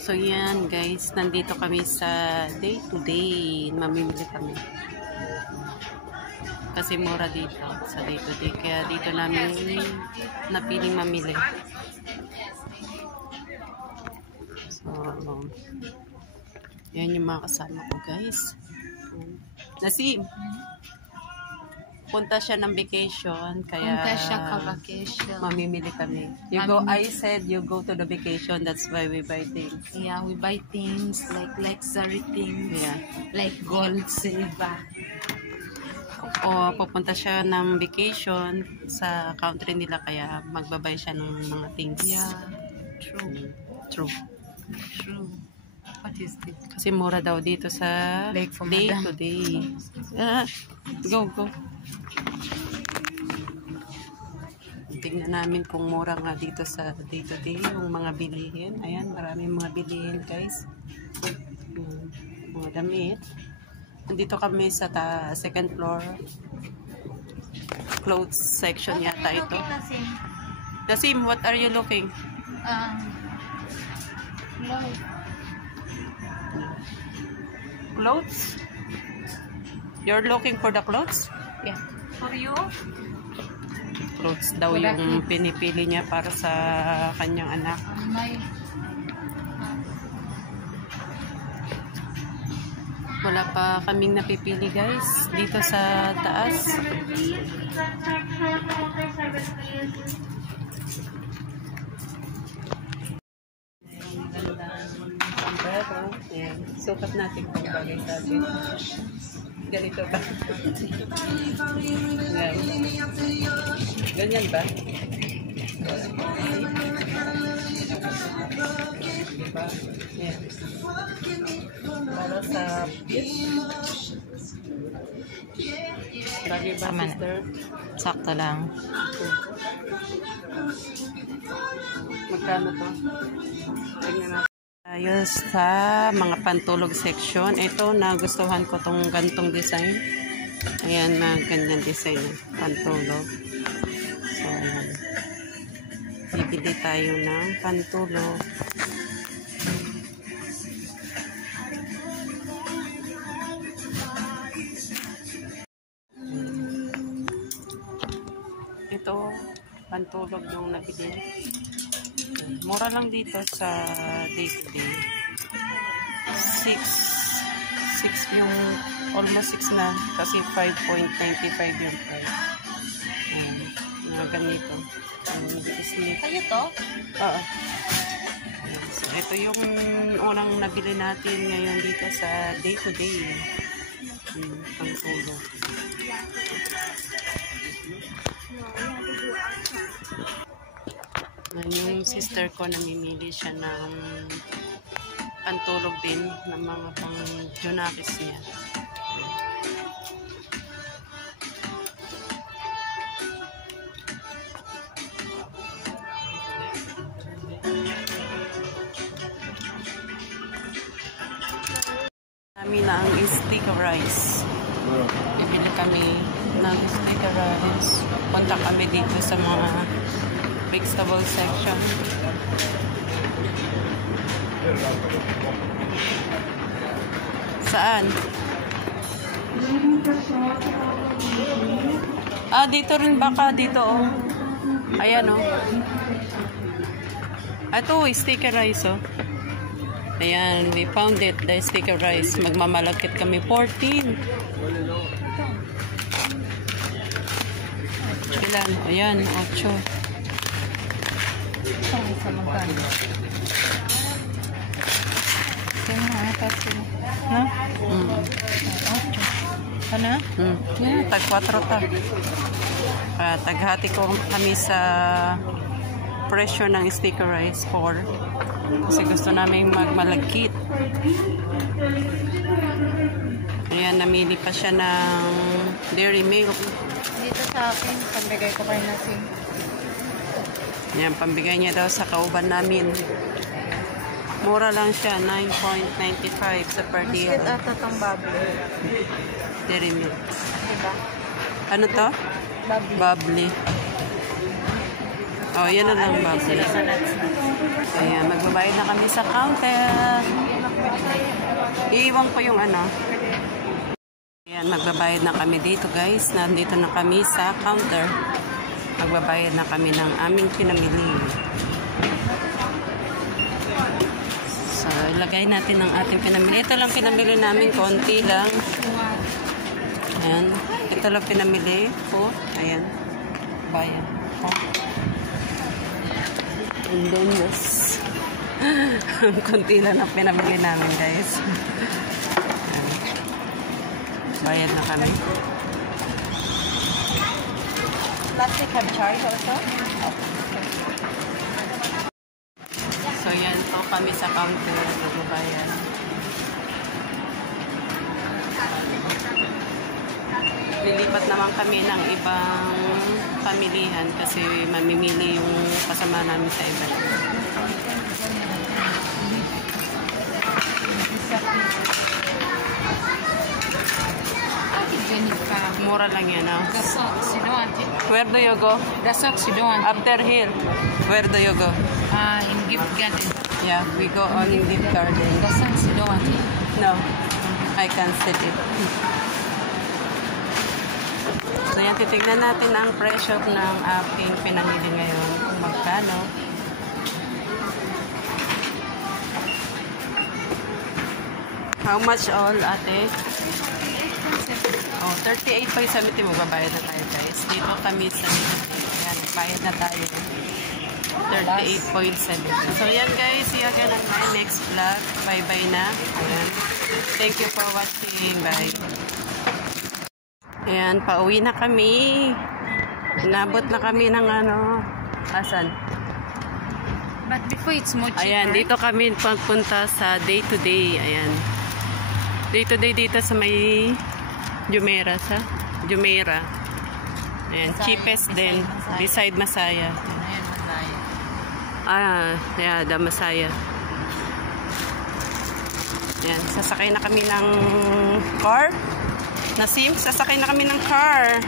So yan guys, nandito kami sa day to day. Mamimili kami. Kasi mura dito sa day to day. Kaya dito namin napiling mamili. So, yan yung mga kasama ko guys. Nasim! Punta siya ng vacation, kaya punta siya ka-vacation. Mamimili kami. I said you go to the vacation, that's why we buy things. Yeah, we buy things like luxury things. Yeah. Like gold, silver. O pupunta siya ng vacation sa country nila, kaya magbabay siya ng mga things. Yeah, true. True. True. What is this? Kasi mura daw dito sa Like for day Madam. to day. Go. Tingnan namin kung mura nga dito sa day to day yung mga bilihin. Ayan, maraming mga bilihin guys. Mga damit. Nandito kami sa second floor. Clothes section yata ito. Nasim, what are you looking? Clothes? You're looking for the clothes? Yeah. For you? Clothes daw yung pinipili niya para sa kanyang anak. Wala pa kaming napipili guys dito sa taas. Ayan. Sukat natin kung bagay sa atin. Ganito ba? Ganyan ba? Diba? Yan. Para sa bagay ba, sister? Sakto lang. Magkano to? Tingnan natin. Tayo sa mga pantulog section. Ito, nagustuhan ko tong gantong design. Ayan, na ganyan design. Pantulog. So, ayan. Bibili tayo ng pantulog. Ito, pantulog yung nabili. Mura lang dito sa day to day. 6 yung almost 6 na kasi 5.95 yung price. Mga ganito. Kayo to? Oo. So, ito yung unang nabili natin ngayon dito sa day to day. Pantulog. Yung sister ko namimili siya ng pantulog din ng mga pang Junakis niya. Kami na ang sticker rice. Bibili kami ng sticker rice. Punta kami dito sa mga vegetable section. Saan? Dito rin baka dito oh. Ayan oh. Ito sticker rice oh. Ayan, we found it, the sticker rice. Magmamalagkit kami 14. Ilan? Ayan, 8. Sa magkano? No? Ano? Yeah, tag 4 ta. Taghati ko kami sa presyo ng sticker rice 4. Kasi gusto namin magmalagkit. Ayan, namili pa siya ng dairy milk. Dito sa akin, pambigay ko kayo natin. Yan, pambigay niya daw sa kauban namin. Mura lang siya, 9.95 sa per day. Masket ata itong bubbly. Dairy milk. Diba? Ano to? Bubbly. Bubbly. Oh, yan na lang bubbly. Sila sa nuts. Ayan, magbabayad na kami sa counter. Iiwan ko yung ano. Ayan, magbabayad na kami dito guys. Nandito na kami sa counter. Magbabayad na kami ng aming pinamili. So, ilagay natin ang ating pinamili. Ito lang pinamili namin, konti lang. Ayan. Ito lang pinamili ko. Ayan. Bayan. Oh. And then, yes. Konti lang ang pinamili namin, guys. Ayan. Bayad na kami. Plastic have charge also? So, yan po kami sa counter. Nagbabayad. Lilipat naman kami ng ibang pamilihan kasi mamimili yung kasama namin sa iba. Mura lang yan, no? The socks, you don't want it. Where do you go? The socks, you don't want it. After here, where do you go? In gift garden. Yeah, we go on in Gift Garden. The socks, you don't want it. No, I can't sit it. So yan, titignan natin ang presyo ng aking pinamili ngayon. Kung magkano. How much all, ate? Oh, 38.70 magbabayad na tayo guys. Dito kami sa Ayan, bayad na tayo. 38.70. So yan guys, see you again on my next vlog. Bye-bye na. Ayan. Thank you for watching. Bye. Ayan, pauwi na kami. Inabot na kami ng ano. Asan? But before it's more cheaper. Ayan, dito kami pagpunta sa Day to Day. Ayan. Day to Day dito sa may Jumeirah sa Jumeirah. Ayan, Masaya, cheapest din. Beside Masaya. Ayan, Masaya. Yeah, the Masaya. Ayan, sasakay na kami ng car. Nasim, sasakay na kami ng car.